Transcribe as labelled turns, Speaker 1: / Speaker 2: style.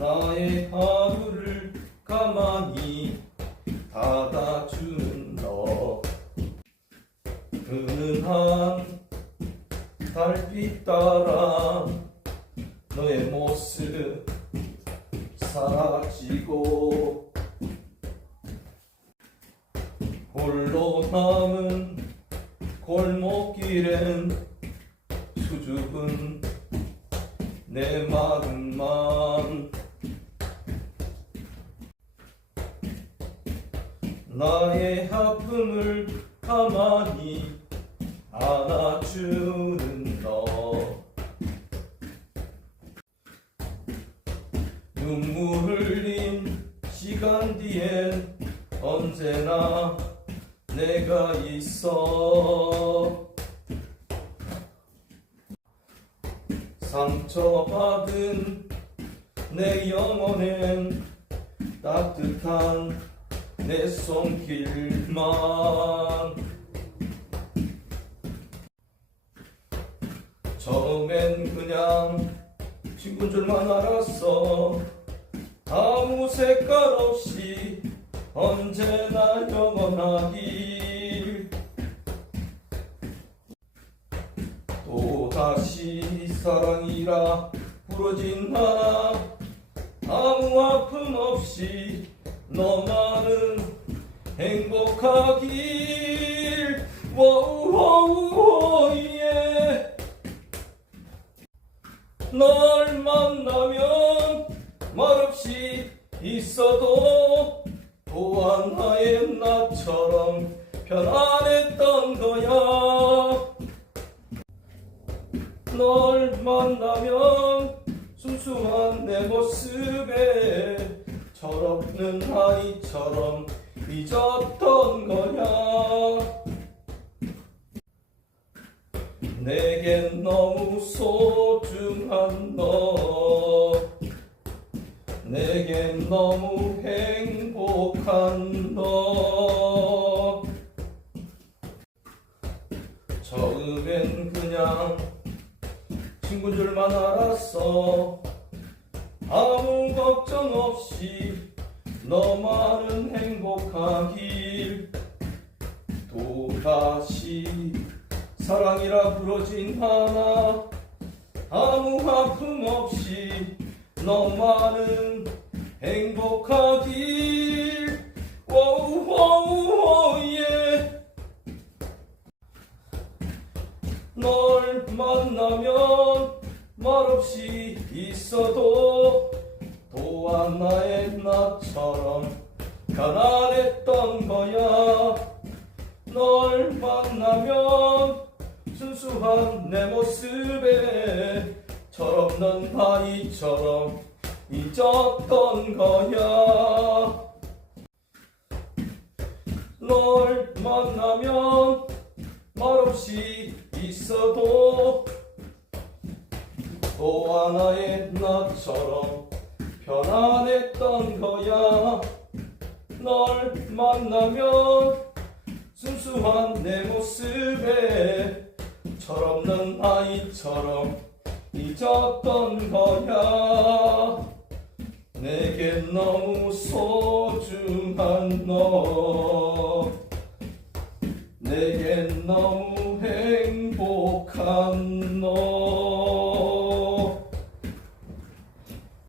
Speaker 1: 나의 하루를 가만히 닫아주는 너. 은은한 달빛 따라 너의 모습 사라지고 홀로 남은 골목길엔 수줍은 내 마음만 나의 아픔을 가만히 안아주는 너. 눈물 흘린 시간 뒤엔 언제나 내가 있어. 상처받은 내 영혼엔 따뜻한 내 손길만. 처음엔 그냥 친구인 줄만 알았어. 아무 색깔 없이 언제나 영원하길. 또다시 사랑이라 부러진 나 아무 아픔 없이 너만은 행복하길 워우워우 예. 널 만나면 말없이 있어도 또한 나의 나처럼 편안했던 거야 널 만나면 순수한 내 모습에 철없는 아이처럼 잊었던 거야 내겐 너무 소중한 너. 내겐 너무 행복한 너. 처음엔 그냥 친구인 줄만 알았어 아무 걱정 없이 너만은 행복하길 또다시 사랑이라 부러진 하나 아무 아픔 없이 너만은 행복하길 워우 워우 예. 널 만나면 말없이 있어도 또한 나의 나처럼 가난했던 거야. 널 만나면 순수한 내 모습에 철없는 아이처럼 잊었던 거야. 널 만나면 말없이 있어도 또 하나의 나처럼 편안했던 거야. 널 만나면 순수한 내 모습에 철없는 아이처럼 잊었던 거야. 내겐 너무 소중한 너. 내겐 너무